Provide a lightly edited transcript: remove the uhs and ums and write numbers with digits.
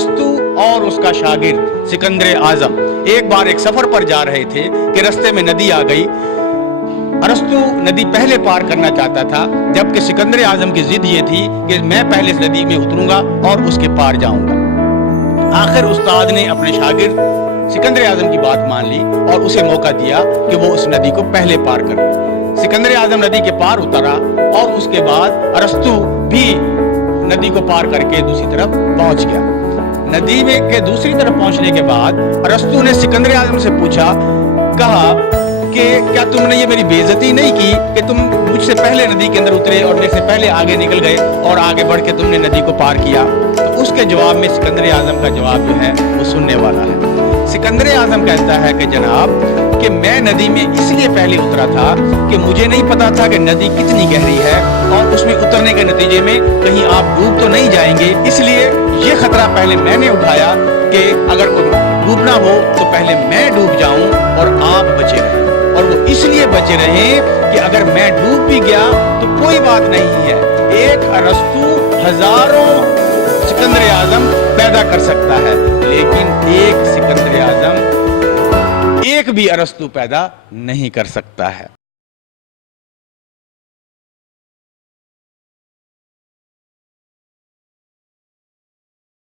अरस्तु और उसका शागिर्द सिकंदर आजम एक बार एक सफर पर जा रहे थे कि रास्ते में नदी आ गई। अरस्तु नदी पहले पार करना चाहता था, जबकि सिकंदर आजम की जिद ये थी कि मैं पहले इस नदी में उतरूंगा और उसके पार जाऊंगा। आखिर उस्ताद ने अपने शागिर्द सिकंदर आजम की बात मान ली और उसे मौका दिया कि वो उस नदी को पहले पार करे। सिकंदर आजम नदी के पार उतरा और उसके बाद अरस्तु भी नदी को पार करके दूसरी तरफ पहुंच गया। नदी में के दूसरी तरफ पहुंचने के बाद अरस्तु ने सिकंदर आजम से पूछा, कहा कि क्या तुमने ये मेरी बेइज्जती नहीं की कि तुम मुझसे पहले नदी के अंदर उतरे और मेरे से पहले आगे निकल गए और आगे बढ़ के तुमने नदी को पार किया? तो उसके जवाब में सिकंदर आजम का जवाब जो है वो सुनने वाला है। सिकंदर आजम कहता है कि जनाब कि मैं नदी में इसलिए पहले उतरा था कि मुझे नहीं पता था कि नदी कितनी गहरी है और उसमें उतरने के नतीजे में कहीं आप डूब तो नहीं जाएंगे, इसलिए ये खतरा पहले मैंने उठाया कि अगर डूबना हो तो पहले मैं डूब जाऊं और आप बचे रहें। और वो इसलिए बचे रहें कि अगर मैं डूब भी गया तो कोई बात नहीं है, एक अरस्तु हजारों सिकंदर आजम पैदा कर सकता है, लेकिन एक सिकंदर आजम एक भी अरस्तु पैदा नहीं कर सकता है।